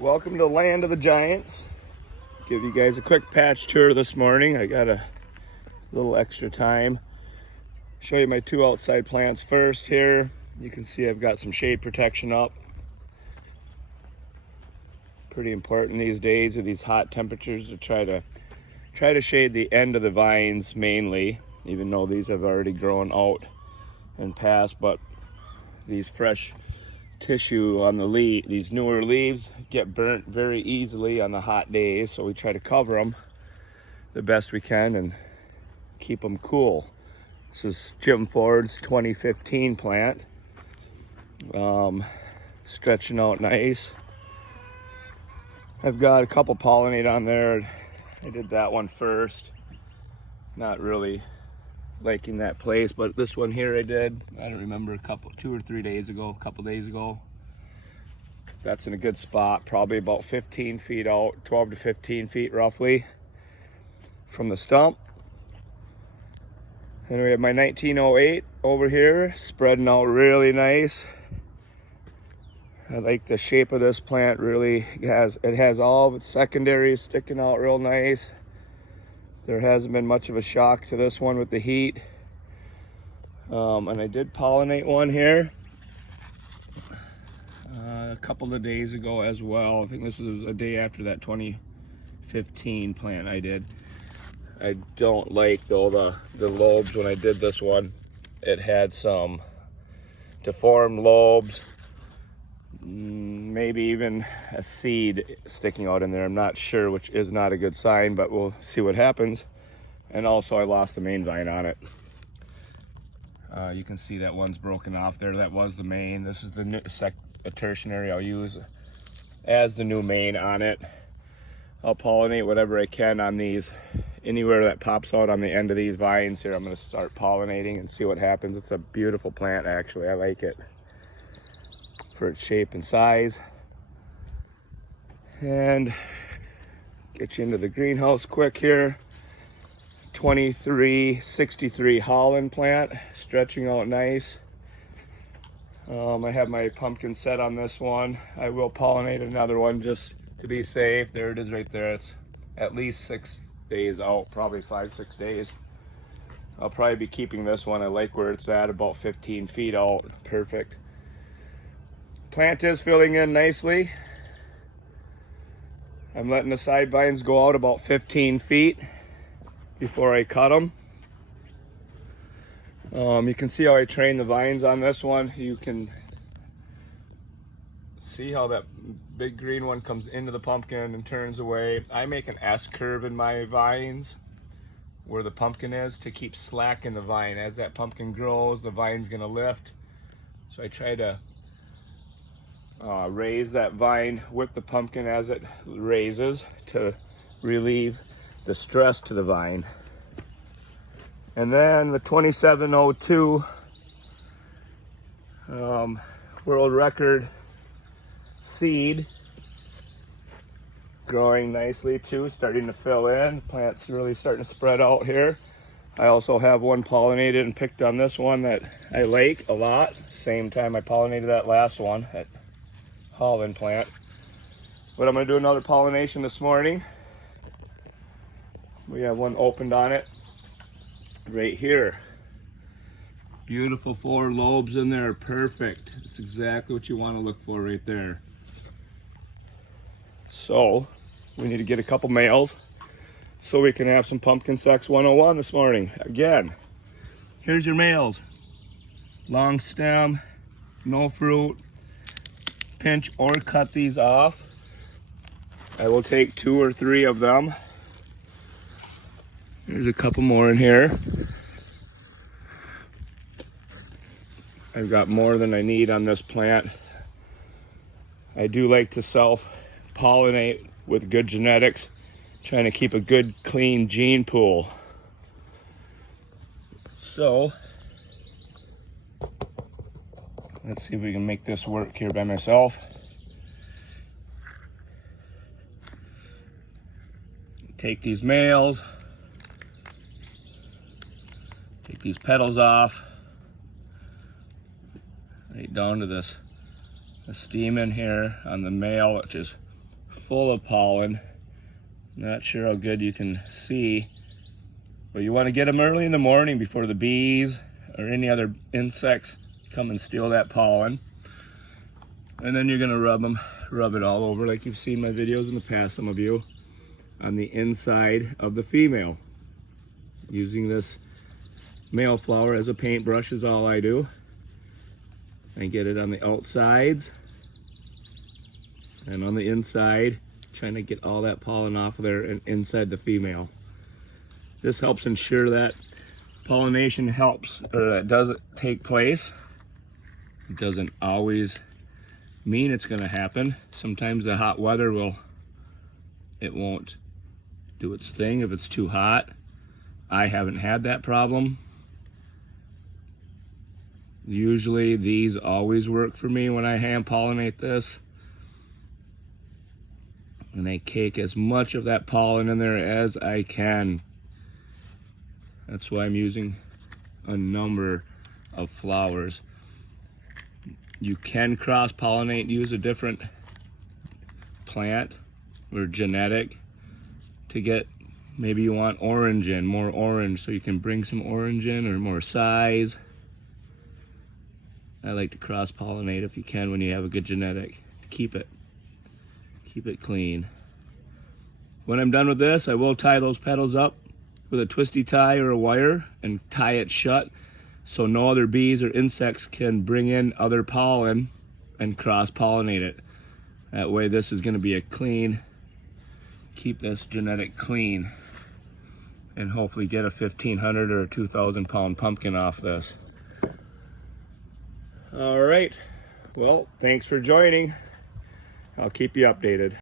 Welcome to the land of the giants. Give you guys a quick patch tour this morning. I got a little extra time. Show you my two outside plants first here. You can see I've got some shade protection up. Pretty important these days with these hot temperatures to try to shade the end of the vines mainly, even though these have already grown out and passed, but these fresh tissue on the leaf, these newer leaves get burnt very easily on the hot days, so we try to cover them the best we can and keep them cool. This is Jim Ford's 2015 plant, stretching out nice. I've got a couple pollinate on there. I did that one first. Not really liking that place, but this one here I did. I don't remember, 2 or 3 days ago, a couple days ago. That's in a good spot, probably about 15 feet out, 12 to 15 feet roughly from the stump. And we have my 1908 over here, spreading out really nice. I like the shape of this plant. Really it has all of its secondaries sticking out real nice. There hasn't been much of a shock to this one with the heat. And I did pollinate one here a couple of days ago as well. I think this was a day after that 2015 plant I did. I don't like though the lobes when I did this one. It had some deformed lobes, maybe even a seed sticking out in there. I'm not sure, which is not a good sign, but we'll see what happens. And also I lost the main vine on it. You can see that one's broken off there. That was the main. This is the a tertiary I'll use as the new main on it. I'll pollinate whatever I can on these. Anywhere that pops out on the end of these vines here, I'm going to start pollinating and see what happens. It's a beautiful plant, actually. I like it for its shape and size. And get you into the greenhouse quick here. 2363 Holland plant, stretching out nice. I have my pumpkin set on this one. I will pollinate another one just to be safe. There it is right there. It's at least 6 days out, probably 5-6 days. I'll probably be keeping this one. I like where it's at, about 15 feet out. Perfect. Plant is filling in nicely. I'm letting the side vines go out about 15 feet before I cut them. You can see how I train the vines on this one. You can see how that big green one comes into the pumpkin and turns away. I make an S curve in my vines where the pumpkin is to keep slack in the vine. As that pumpkin grows, the vine's gonna lift. So I try to raise that vine with the pumpkin as it raises to relieve the stress to the vine. And then the 2702 world record seed, growing nicely too, starting to fill in. Plant's really starting to spread out here. I also have one pollinated and picked on this one that I like a lot. Same time I pollinated that last one, that Holland plant. But I'm gonna do another pollination this morning. We have one opened on it right here. Beautiful 4 lobes in there, perfect. It's exactly what you want to look for right there. So we need to get a couple males so we can have some pumpkin sex 101 this morning. Again, here's your males. Long stem, no fruit. Pinch or cut these off. I will take 2 or 3 of them. There's a couple more in here. I've got more than I need on this plant. I do like to self-pollinate with good genetics, trying to keep a good, clean gene pool. So, let's see if we can make this work here by myself. Take these males. Take these petals off, right down to this the steam in here on the male, which is full of pollen. Not sure how good you can see, but you want to get them early in the morning before the bees or any other insects come and steal that pollen. And then you're going to rub it all over like you've seen my videos in the past, some of you, on the inside of the female. Using this male flower as a paintbrush is all I do. I get it on the outsides and on the inside, trying to get all that pollen off of there and inside the female. This helps ensure that pollination helps, or that doesn't take place. It doesn't always mean it's going to happen. Sometimes the hot weather won't do its thing if it's too hot. I haven't had that problem. Usually these always work for me when I hand pollinate this. And I cake as much of that pollen in there as I can. That's why I'm using a number of flowers. You can cross-pollinate, use a different plant or genetic to get, maybe you want orange in, more orange, so you can bring some orange in or more size. I like to cross-pollinate if you can when you have a good genetic. Keep it clean. When I'm done with this, I will tie those petals up with a twisty tie or a wire and tie it shut so no other bees or insects can bring in other pollen and cross-pollinate it. That way this is going to be a clean, keep this genetic clean, and hopefully get a 1,500 or a 2,000 pound pumpkin off this. All right, well, thanks for joining. I'll keep you updated.